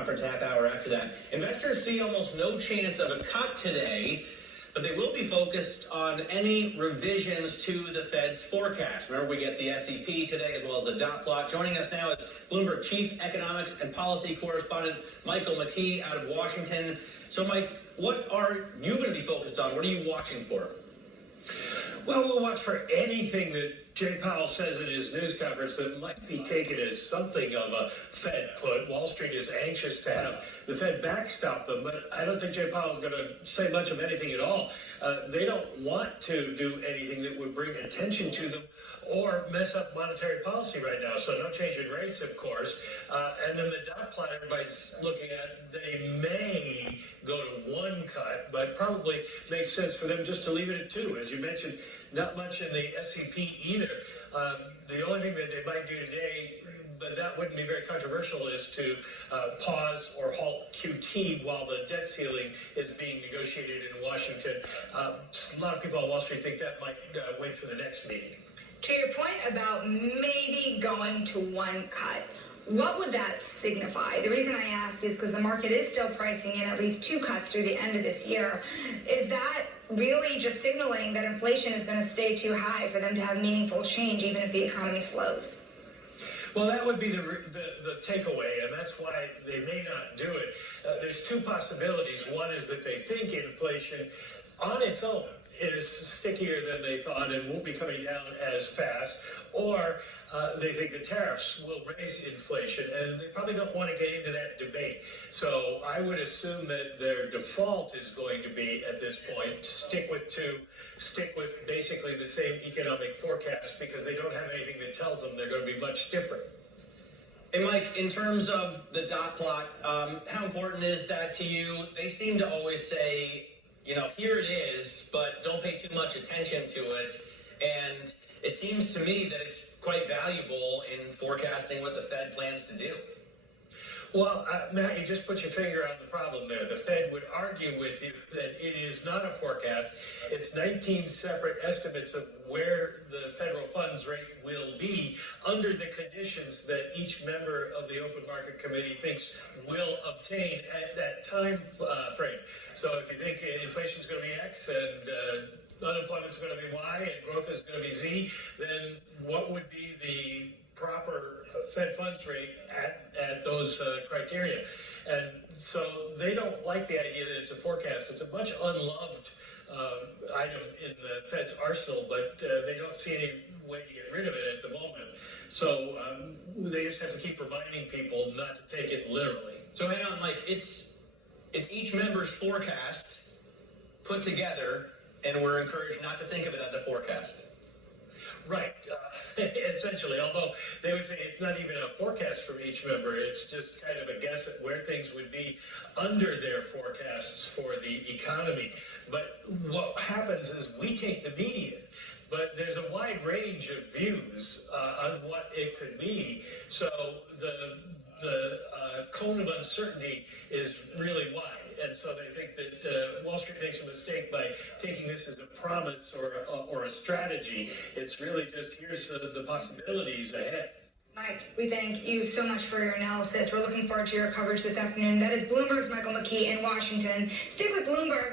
Conference half hour after that. Investors see almost no chance of a cut today, but they will be focused on any revisions to the Fed's forecast. Remember, we get the SEP today as well as the dot plot. Joining us now is Bloomberg Chief Economics and Policy Correspondent Michael McKee out of Washington. So, Mike, what are you going to be focused on? What are you watching for? Well, we'll watch for anything that Jay Powell says in his news conference that might be taken as something of a Fed put. Wall Street is anxious to have the Fed backstop them, but I don't think Jay Powell is going to say much of anything at all. They don't want to do anything that would bring attention to them or mess up monetary policy right now. So no change in rates, of course. And then the dot plot everybody's looking at, they may go to one cut, but probably makes sense for them just to leave it at two. As you mentioned, not much in the SEP either. The only thing that they might do today, but that wouldn't be very controversial, is to pause or halt QT while the debt ceiling is being negotiated in Washington. A lot of people on Wall Street think that might wait for the next meeting. To your point about maybe going to one cut, what would that signify? The reason I ask is because the market is still pricing in at least two cuts through the end of this year. Is that really just signaling that inflation is going to stay too high for them to have meaningful change, even if the economy slows? Well, that would be the takeaway, and that's why they may not do it. There's two possibilities. One is that they think inflation on its own is stickier than they thought and won't be coming down as fast, or they think the tariffs will raise inflation, and they probably don't want to get into that debate. So I would assume that their default is going to be, at this point, stick with two, stick with basically the same economic forecast, because they don't have anything that tells them they're going to be much different. Hey, Mike, in terms of the dot plot, how important is that to you? They seem to always say, you know, here it is, but don't pay too much attention to it. And it seems to me that it's quite valuable in forecasting what the Fed plans to do. Well, Matt, you just put your finger on the problem there. The Fed would argue with you that it is not a forecast. It's 19 separate estimates of where the federal funds rate will be under the conditions that each member of the Open Market Committee thinks will obtain at that time frame. So if you think inflation is going to be X and unemployment is going to be Y and growth is going to be Z, then what would be the proper Fed funds rate at those criteria? And so they don't like the idea that it's a forecast. It's a much unloved item in the Fed's arsenal, but they don't see any way to get rid of it at the moment. So they just have to keep reminding people not to take it literally. So hang on, Mike, it's each member's forecast put together, and we're encouraged not to think of it as a forecast. Right, essentially, although they would say it's not even a forecast from each member, it's just kind of a guess at where things would be under their forecasts for the economy. But what happens is we take the median, but there's a wide range of views on what it could be. So the cone of uncertainty is really wide. And so they think that Wall Street makes a mistake by taking this as a promise or a strategy. It's really just, here's the possibilities ahead. Mike, we thank you so much for your analysis. We're looking forward to your coverage this afternoon. That is Bloomberg's Michael McKee in Washington. Stick with Bloomberg.